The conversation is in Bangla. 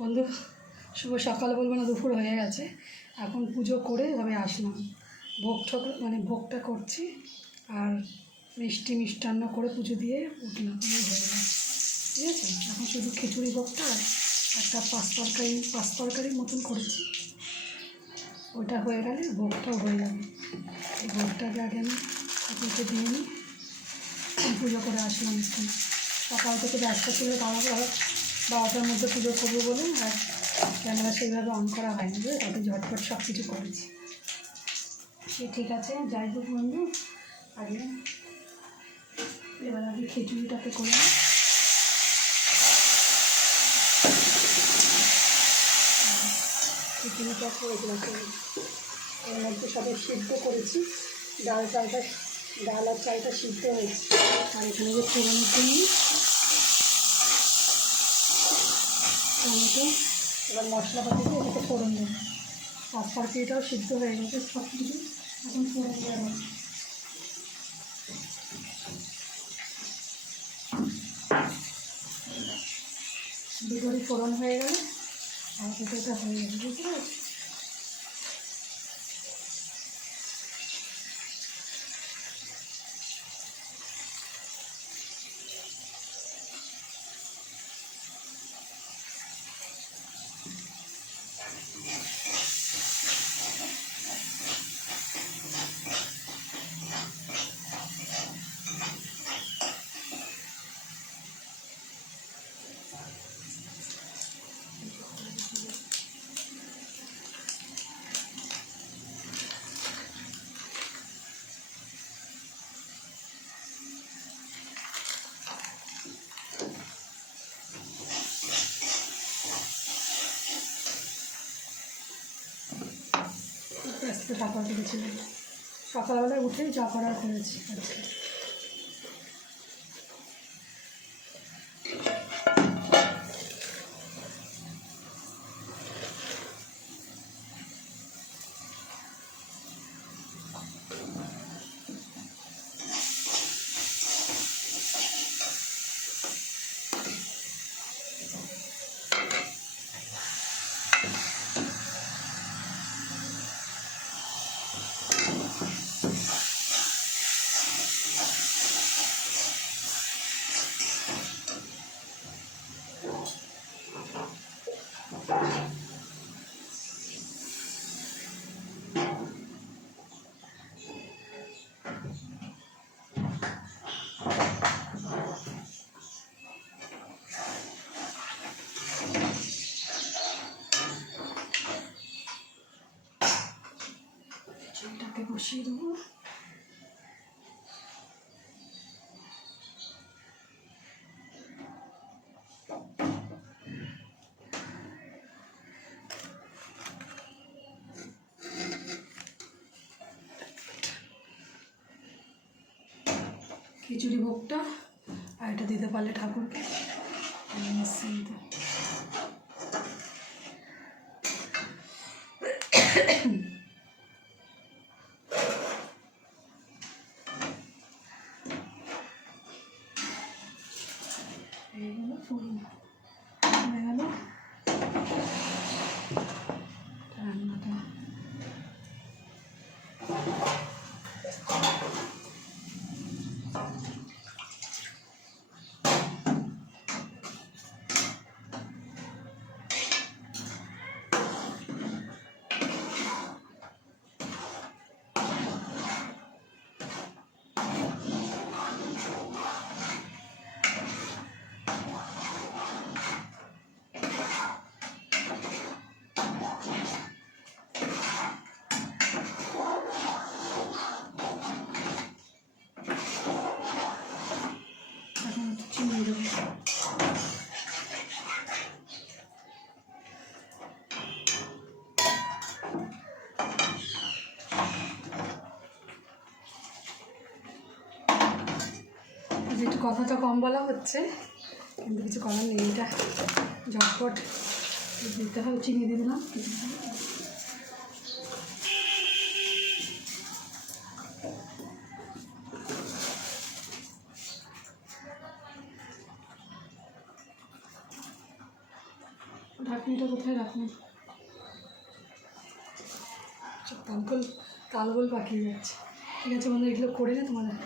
বন্ধু শুভ সকাল বলবো না, দুপুর হয়ে গেছে। এখন পুজো করে এভাবে আসলাম, ভোগটা করছি আর মিষ্টান্ন করে পুজো দিয়ে উঠলাম, হয়ে গেছে। ঠিক আছে, এখন শুধু খিচুড়ি ভোগটা আর একটা পাঁচ তরকারির মতন করেছি, ওটা হয়ে গেলে ভোগটাও হয়ে যাবে। এই ভোগটাকে আগে আমি ঠাকুরকে দিয়ে নিই, পুজো করে আসলাম। একটু সকাল থেকে ব্যস্ত ছিল, বারোটার মধ্যে পুজো করবো বলে আর ক্যামেরা সেইভাবে অন করা হয়নি, তাতে ঝটপট সব কিছু করেছি। সে ঠিক আছে, যাই হোক বন্ধু। এবার আগে খিচুড়িটাকে করে খিচুড়িটাকে এর মধ্যে সবাই সিদ্ধ করেছি, ডাল আর চালটা সিদ্ধ হয়েছে। আর এখানে যে ফোড়নের জন্য টমেটো, এবার মশলাপাতি দিয়ে এটাকে ফোড়ন দেবো। তরকারিটাও সিদ্ধ হয়ে গেছে, সব কিছু এখন ফোড়ন দেওয়া। দুটোরই ফোড়ন হয়ে গেলে আর এটা হয়ে যাবে, বুঝতে পারছি। আজকে সকাল থেকে ছিল, সকালবেলায় উঠেই চা করার করেছি আজকে। এটাকে বসিয়ে দেবো। খিচুড়ি ভোগটা আর এটা দিতে পারলে ঠাকুরকে নিশ্চিন্ত। এইগুলো ফুল হয়ে গেল রান্নাটা। চিনি দেবো, একটু কথাটা কম বলা হচ্ছে কিন্তু কিছু করার নেই, এটা ঝটপট দিতে হবে। চিনি দিয়ে দিলাম। ঢাকনিটা কোথায় রাখুন? তালগোল পাকিয়ে যাচ্ছে। ঠিক আছে বন্ধু, এগুলো করে না তোমাদের